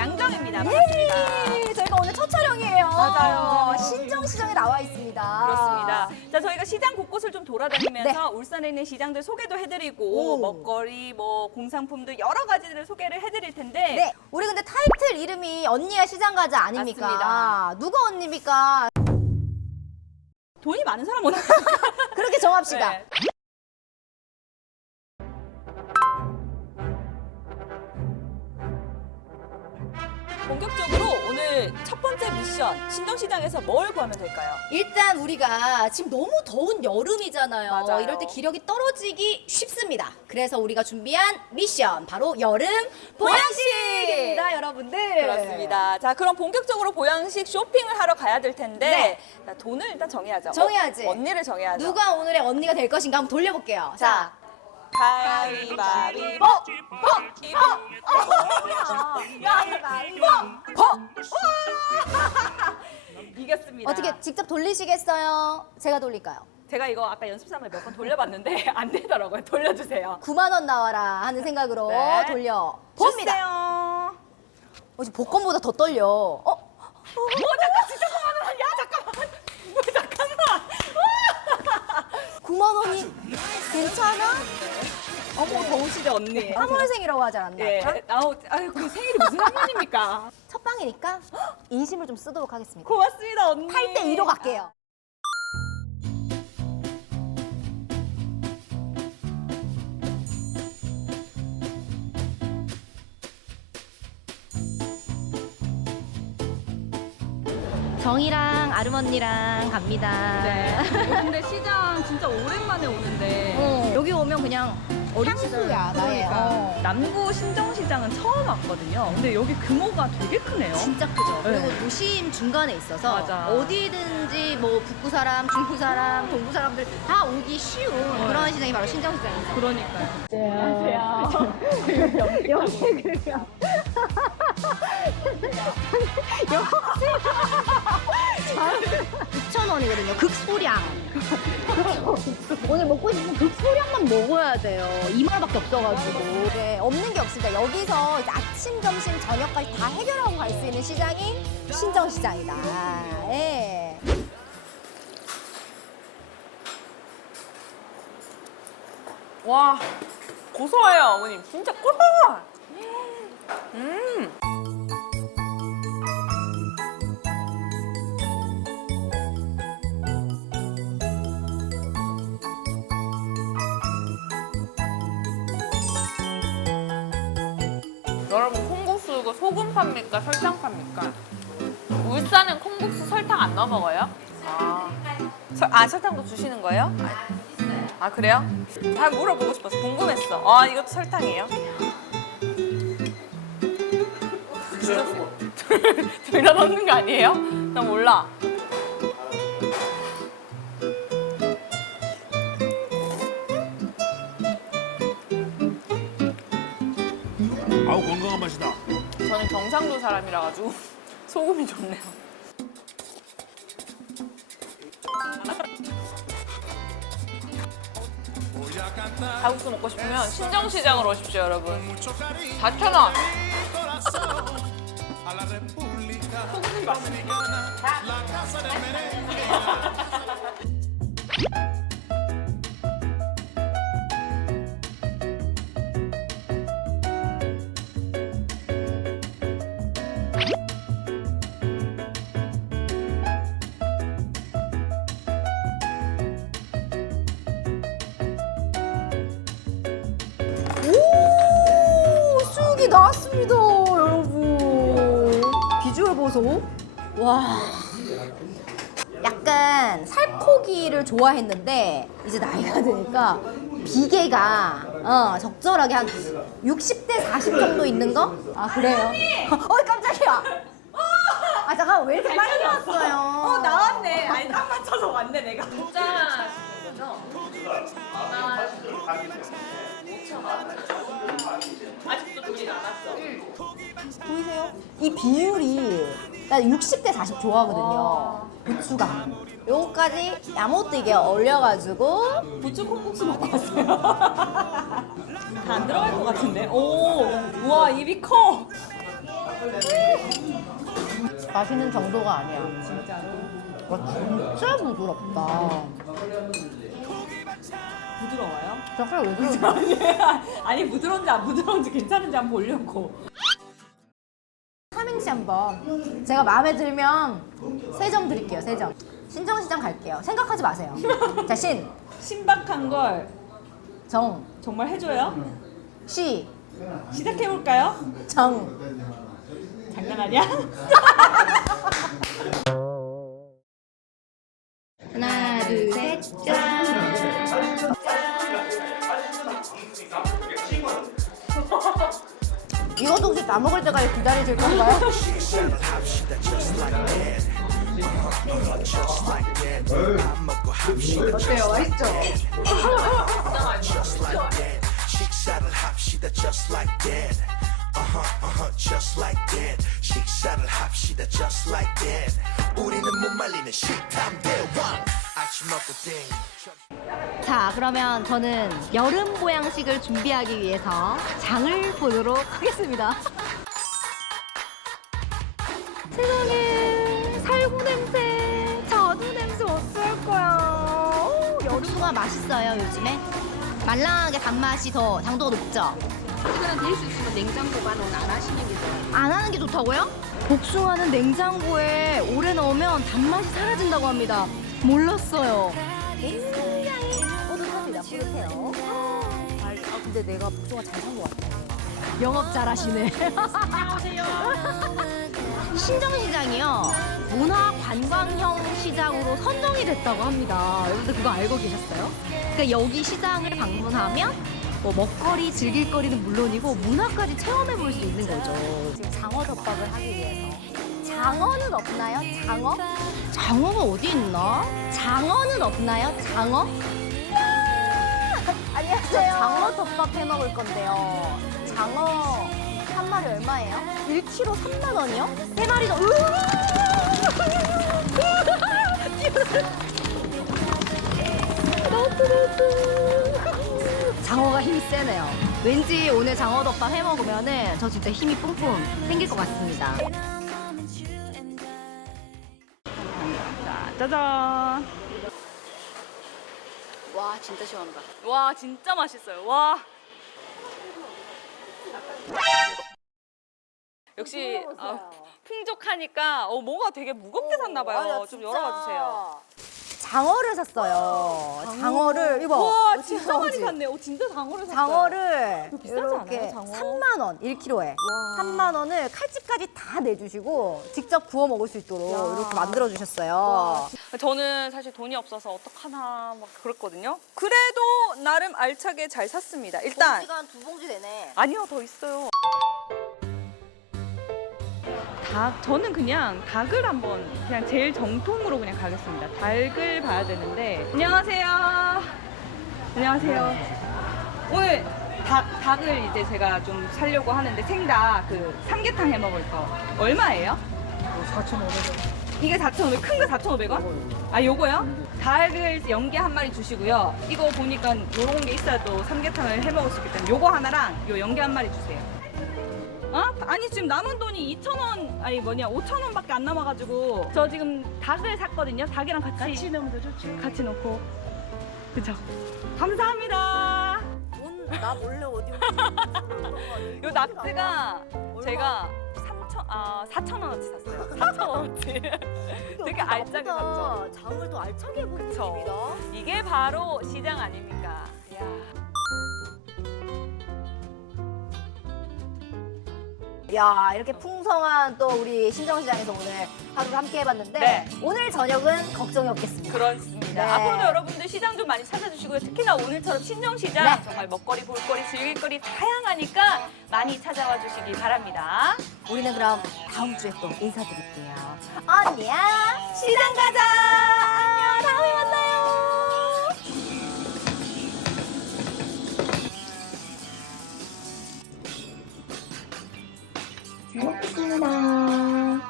양정입니다. 반갑습니다. 예, 저희가 오늘 첫 촬영이에요. 맞아요. 신정 시장에 나와 있습니다. 그렇습니다. 자, 저희가 시장 곳곳을 좀 돌아다니면서 네. 울산에 있는 시장들 소개도 해드리고 오. 먹거리, 뭐 공산품들 여러 가지들을 소개를 해드릴 텐데 네, 우리 근데 타이틀 이름이 언니야 시장 가자 아닙니까? 맞습니다. 누가 언니입니까? 돈이 많은 사람 오늘 그렇게 정합시다. 네. 본격적으로 오늘 첫 번째 미션 신정시장에서 뭘 구하면 될까요? 일단 우리가 지금 너무 더운 여름이잖아요. 맞아요. 이럴 때 기력이 떨어지기 쉽습니다. 그래서 우리가 준비한 미션 바로 여름 보양식입니다, 여러분들. 그렇습니다. 자, 그럼 본격적으로 보양식 쇼핑을 하러 가야 될 텐데 네. 자, 돈을 일단 정해야죠. 정해야지. 어, 언니를 정해야죠. 누가 오늘의 언니가 될 것인가 한번 돌려볼게요. 자, 가위바위보. 가위바위보. 이겼습니다. 어떻게 직접 돌리시겠어요? 제가 돌릴까요? 제가 이거 아까 연습 삼아 몇 번 돌려봤는데 안 되더라고요. 돌려주세요. 9만 원 나와라 하는 생각으로 네. 돌려 봅니다. 주세요. 어, 지금 복권보다 더 떨려. 어? 어 잠깐 진짜 그만 원. 야 잠깐만. 뭐 잠깐만. 9만 원이 괜찮아? 어머 더우시죠 언니. 3월생이라고 하지 않았나? 예. 아우 아유 그 생일이 무슨 상관입니까? 첫 방이니까 인심을 좀 쓰도록 하겠습니다. 고맙습니다 언니. 8대 2로 갈게요. 정이랑 아름 언니랑 갑니다. 네. 근데 시장 진짜 오랜만에 오는데 어, 여기 오면 그냥 향수야 나의 그러니까. 어. 남구 신정시장은 처음 왔거든요. 근데 여기 규모가 되게 크네요. 진짜 크죠. 네. 그리고 도심 중간에 있어서 맞아. 어디든지 뭐 북구 사람, 중구 사람, 동구 사람들 다 오기 쉬운 네. 그런 시장이 바로 신정시장이죠. 그러니까요. 역시 2,000원이거든요. 극소량. 그렇죠. 오늘 먹고 싶은 극소량만 먹어야 돼요. 2만원밖에 없어가지고. 네, 없는 게 없습니다. 여기서 이제 아침, 점심, 저녁까지 다 해결하고 갈 수 있는 시장인 신정시장이다. 예. 와 고소해요 어머님 진짜 고소! 음. 음. 콩국수 이거 소금 팝니까 설탕 팝니까 울산은 콩국수 설탕 안 넣어 먹어요? 아, 설, 아 설탕도 주시는 거예요? 아, 아 그래요? 잘 물어보고 싶어서 궁금했어. 아 이것도 설탕이에요? 둘다 넣는 거 아니에요? 나 몰라. 사람이라 가지고 소금이 좋네요. 칼국수 먹고 싶으면 신정시장으로 오십시오, 여러분. 4,000원. 소금이 맛있네. 보소. 와. 약간 살코기를 좋아했는데 이제 나이가 드니까 비계가 어, 적절하게 한 60대 40 정도 있는 거? 아 그래요? 어 깜짝이야. 아 잠깐 왜 이렇게 빨리 왔어요? 어 나왔네. 아니 딱 맞춰서 왔네 내가. 진짜 거죠? 아직도 돈이 남았어. 보이세요? 이 비율이 나 60대 40 좋아하거든요. 고추가. 요거까지 야무뜨게 얼려가지고 부추 콩국수 먹고 왔어요. 다 안 들어갈 것 같은데. 오, 우와 입이 커. 마시는 정도가 아니야. 진짜로. 와 진짜 부드럽다. 부드러워요? 잠깐 왜 그러지? 아니, 아니 부드러운지 안 부드러운지 괜찮은지 한번 보려고. 삼행시 한번. 제가 마음에 들면 세점 드릴게요. 세 점. 신정시장 갈게요. 생각하지 마세요. 자, 신, 신박한 걸 정, 정말 해줘요? 시, 시작해 볼까요? 정. 장난하냐? 하나, 둘, 셋, 짠. 이것도 혹시 다 먹을 때까지 기다리실 건가요? 어때요? 맛있죠? uh-huh uh-huh just like that 식사를 합시다 just like that 우리는 못 말리는 식탐 대왕 아침 먹고 땡 자, 그러면 저는 여름 보양식을 준비하기 위해서 장을 보도록 하겠습니다. 세상에, 살구 냄새, 자두 냄새 어쩔 거야. 오, 여름가 맛있어요, 요즘에. 말랑하게 단맛이 더 당도가 높죠? 시간 될수 있으면 냉장 보관은 안 하시는 게 좋아요. 안 하는 게 좋다고요? 복숭아는 냉장고에 오래 넣으면 단맛이 사라진다고 합니다. 몰랐어요. 굉장히 뿌듯합니다. 뿌듯해요. 아, 근데 내가 복숭아 잘 산 것 같아. 영업 잘하시네. 신정시장이요. 문화 관광형 시장으로 선정이 됐다고 합니다. 여러분들 그거 알고 계셨어요? 그러니까 여기 시장을 방문하면 뭐 먹거리, 즐길거리는 물론이고 문화까지 체험해 볼 수 있는 거죠. 지금 장어 덮밥을 하기 위해서. 장어는 없나요? 장어? 장어가 어디 있나? 장어는 없나요? 장어? 안녕하세요. 장어 덮밥 해 먹을 건데요. 장어 한 마리 얼마예요? 1kg 3만 원이요? 세 마리 더. 장어가 힘이 세네요. 왠지 오늘 장어 덮밥 해 먹으면은 저 진짜 힘이 뿜뿜 생길 것 같습니다. 자, 짜잔. 와 진짜 시원하다. 와 진짜 맛있어요. 와. 역시 아, 풍족하니까 어, 뭐가 되게 무겁게 샀나 봐요. 좀 열어봐 주세요. 장어를 샀어요. 장어 를 이거 와 이거 진짜 많이. 샀네. 오 진짜 장어를 샀어요. 장어를 비싸지 이렇게 않아요, 장어? 3만 원 1kg에 3만 원을 칼집까지 다 내주시고 직접 구워 먹을 수 있도록 이렇게 만들어 주셨어요. 저는 사실 돈이 없어서 어떡하나 막 그랬거든요. 그래도 나름 알차게 잘 샀습니다. 일단 시간 두 봉지 되네. 아니요 더 있어요. 닭 저는 그냥 닭을 한번 그냥 제일 정통으로 그냥 가겠습니다. 닭을 봐야 되는데 안녕하세요. 안녕하세요. 오늘 닭 닭을 이제 제가 좀 살려고 하는데 생닭 그 삼계탕 해 먹을 거 얼마예요? 4,500원. 이게 4,500원 큰 거 4,500원? 아 요거요? 닭을 연계 한 마리 주시고요. 이거 보니까 요런 게 있어야 또 삼계탕을 해 먹을 수 있기 때문에 요거 하나랑 요 연계 한 마리 주세요. 어? 아니 지금 남은 돈이 2,000원 아니 뭐냐 5,000원밖에 안 남아가지고 저 지금 닭을 샀거든요. 닭이랑 같이 같이 넣으면 더 좋죠. 같이 넣고 그쵸? 감사합니다. 나 몰래 어디 요 낙지가 제가 3천 아 4천 원어치 샀어요. 4천 원어치. 되게 알짜게 샀죠. 장을 또 알차게 해보는 그쵸. 집이다. 이게 바로 시장 아닙니까? 야. 야 이렇게 풍성한 또 우리 신정시장에서 오늘 하루를 함께 해봤는데 네. 오늘 저녁은 걱정이 없겠습니다. 그렇습니다. 네. 앞으로도 여러분들 시장 좀 많이 찾아주시고요. 특히나 오늘처럼 신정시장 네. 정말 먹거리, 볼거리, 즐길거리 다양하니까 많이 찾아와 주시기 바랍니다. 우리는 그럼 다음 주에 또 인사드릴게요. 안녕. 시장 가자. 먹겠습니다.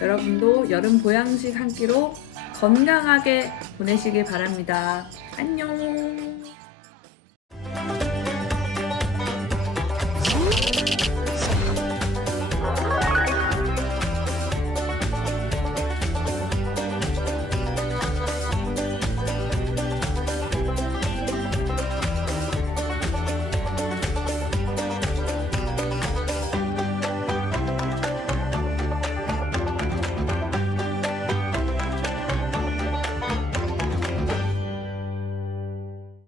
여러분도 여름 보양식 한 끼로 건강하게 보내시길 바랍니다. 안녕.